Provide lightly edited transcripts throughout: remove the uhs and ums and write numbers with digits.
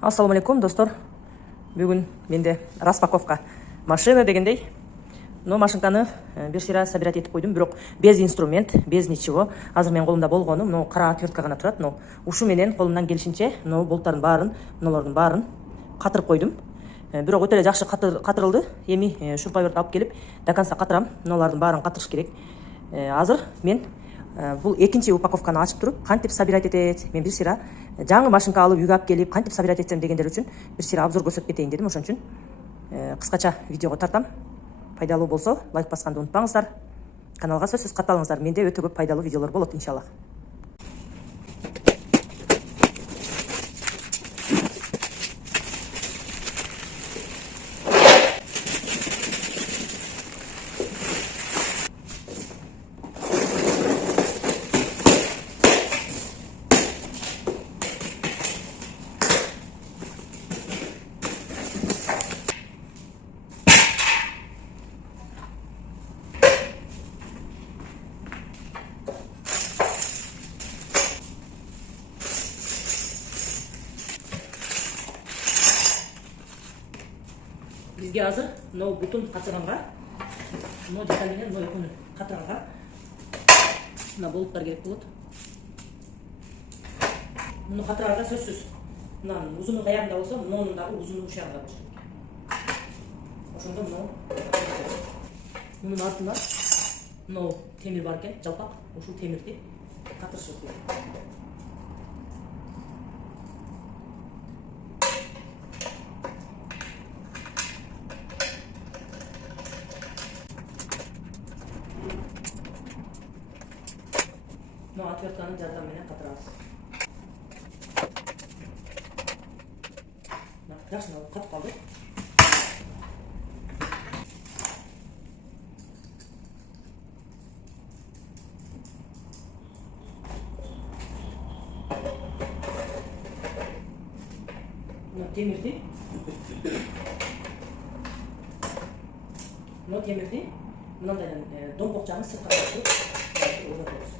Ассаламу алейкум, достор. Бүгін менде распаковка машина дегендей. Но машинканы бир сыйра собирать етіп қойдым, бирок без инструмент, без ничего. Азыр мен қолымда болгону, но кара отвертка гана турат. Но ушу менен колумдан келишинче, но болттардын баарын, мыналардын баарын катырып койдум. Бирок өтө эле жакшы катырылды. Эми шурпайберди алып келип, до конца катырам. Мыналардын баарын катырыш керек. Азыр мен бул экинчи упаковканы ачып туруп, кантип собирать этет, мен бир сыйра жаңы машинка алып үйгө алып келип, кантип собирать этсем дегендер үчүн бир сыйра обзор көрсөтүп кетейин дедим. Ошон үчүн кыскача видеого тартам. Пайдалуу болсо, лайк басканды унутпаңыздар. Каналга сөзсүз катталыңыздар. Менде өтө көп пайдалуу видеолор болот, иншалла. Бизге азыр мына бутун катырганга, мына деталь менен мына экөөнү катырганга мына болуттар керек болот. Муну катырганга сөзсүз мына узуну каягында болсо, мунун дагы узуну ушул жагында болуш керек. Ошондо мунун артында мына темир бар экен, жалпак. Ушул темирди катырышыбыз керек. Мына отвертканын жардамы менен катырабыз. Жакшы катып калды. Мына темирди мынандай домпок жагын сыртка тартып орнотобуз.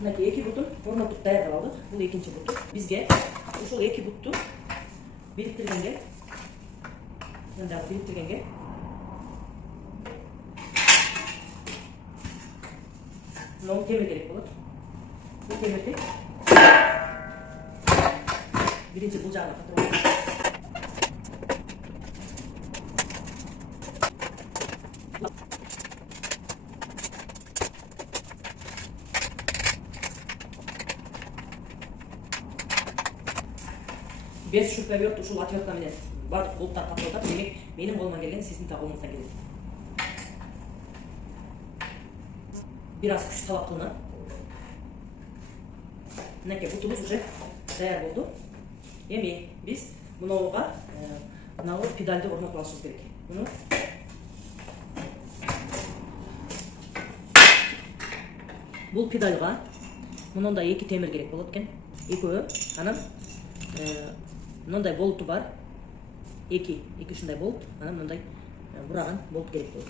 Мынакей эки бутун орнотуп даярдап алдык. Бул экинчи буту. Бизге ушул эки бутту бириктиргенге, мындай бириктиргенге мына темир керек болот. Бул темирди биринчи бул жагына катырып алабыз. Без шурпайберт ушул отвертка менен баардык болттар катылып, демек менин колумдан келген сиздин да колуңуздан келет. Бир аз күч талап кылынат. Мынакей бутубуз уже даяр болду. Эми биз мынауга мынау педальды орнотуп алышыбыз керек. Муну бул педальга мындай эки темир керек болот экен. Экөө, анан мындай болту бар. Эки ушундай болт, анан мындай бураган болт керек болот.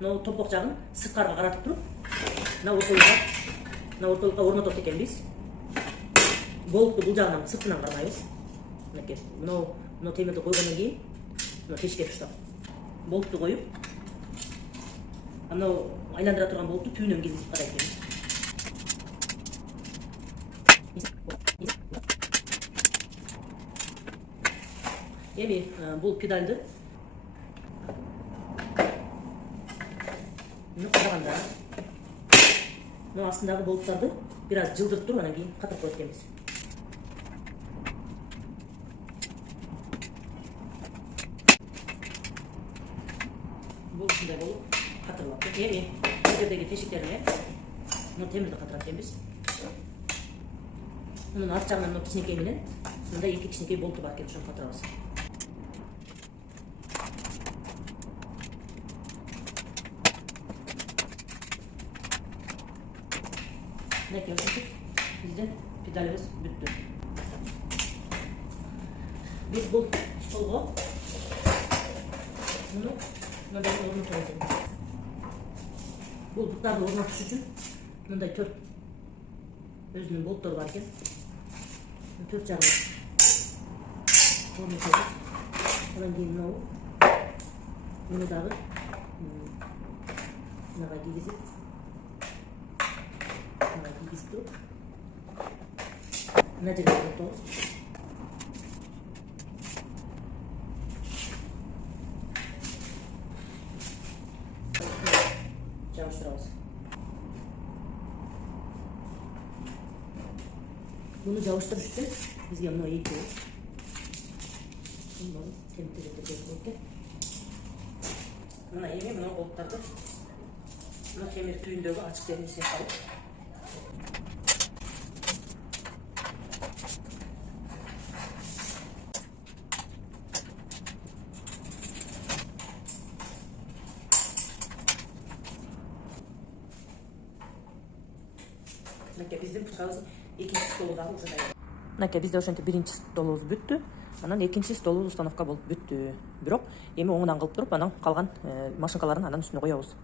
Мына топок жагын сырткарга каратып туруп, мына ортолукка орнотот экенбиз. Болтту бул жагынан сыртынан кармайбыз. Мынакей, мына темирди койгондон кийин мына тешке туштап болтту коюп, анау айландыра турган болтту түбүнөн киргизип карайт экенбиз. Эми бул педальды муну караганда мына астындагы болттарды бир аз жылдырып туруп, анан кийин катырып коет экенбиз. Бул ушундай болуп катырылат. Эми бул жердеги тешиктерине мына темирди катырат экенбиз. Мунун арт жагынан мына кичинекей менен мындай эки кичинекей болту бар экен, ошону катырабыз. Мынакей ушинтип биздин педалыбыз бүттү. Биз бул столго Bunu mындай орнотобуз экен. Бул буттарды орнотуш үчүн мындай 4 өзүнүн болттору бар экен. 4 жагына орнотобуз. Андан кийин муну дагы мынага кийгизип, мына кийгизип, мына жерге орнотобуз. Жабыштырабыз. Bunu жабыштырыш үчүн бизге мына экөө температурада керек экен. Мына эми мына болттарды мына темир түйүндөгү ачык жерин ичине салып мынакей биздин пышкабыз экинчи столу дагы уже даяр. Мынакей бизде ошентип биринчи столубуз бүттү. Анан экинчи столубуз установка болуп бүттү. Бирок эми оңунан кылып туруп, анан калган машинкаларын анан үстүнө коебуз.